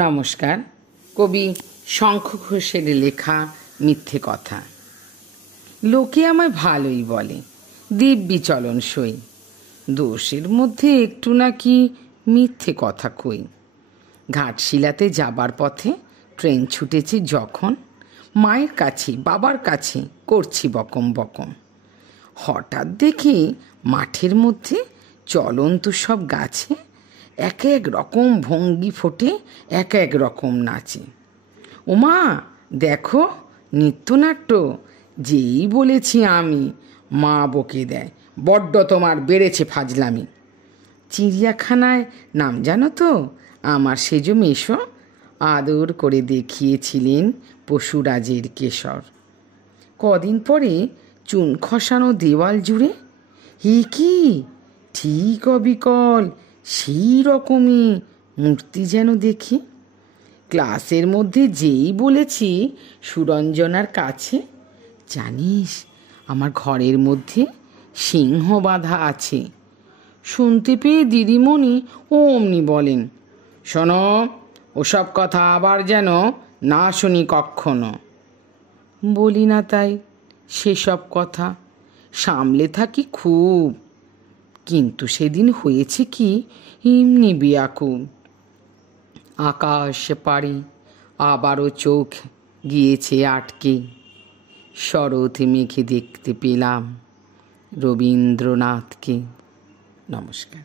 নমস্কার। কবি শঙ্খ ঘোষের লেখা মিথ্যে কথা। লোকে আমায় ভালোই বলে, দিব্যি চলন সই, দোষের মধ্যে একটু নাকি মিথ্যে কথা কই। ঘাটশিলাতে যাবার পথে ট্রেন ছুটেছে যখন, মায়ের কাছে বাবার কাছে করছি বকম বকম। হঠাৎ দেখি মাঠের মধ্যে চলন্ত সব গাছে এক এক রকম ভঙ্গি ফোটে, এক এক রকম নাচে। ওমা দেখো নৃত্যনাট্য, যেই বলেছি আমি মা বকে দেয়, বড্ড তোমার বেড়েছে ফাজলামি। চিড়িয়াখানায় নাম জানো তো আমার সেজ মেশো, আদর করে দেখিয়েছিলেন পশুরাজের কেশর। কদিন পরে চুন খসানো দেওয়াল জুড়ে হে কি ঠিক অবিকল সেই রকমই মূর্তি যেন দেখি। ক্লাসের মধ্যে যেই বলেছি সুরঞ্জনার কাছে, জানিস আমার ঘরের মধ্যে সিংহ বাঁধা আছে। শুনতে পেয়ে দিদিমণি অমনি বলেন, শোনো ওসব কথা আবার যেন না শুনি কক্ষনো। বলি না তাই সেসব কথা, সামলে থাকি খুব, কিন্তু সেদিন হয়েছে কি এমনি বেয়াকুব। আকাশ পাড়ে আবারও চোখ গিয়েছে আটকে, শরৎ মেঘে দেখতে পেলাম রবীন্দ্রনাথকে। নমস্কার।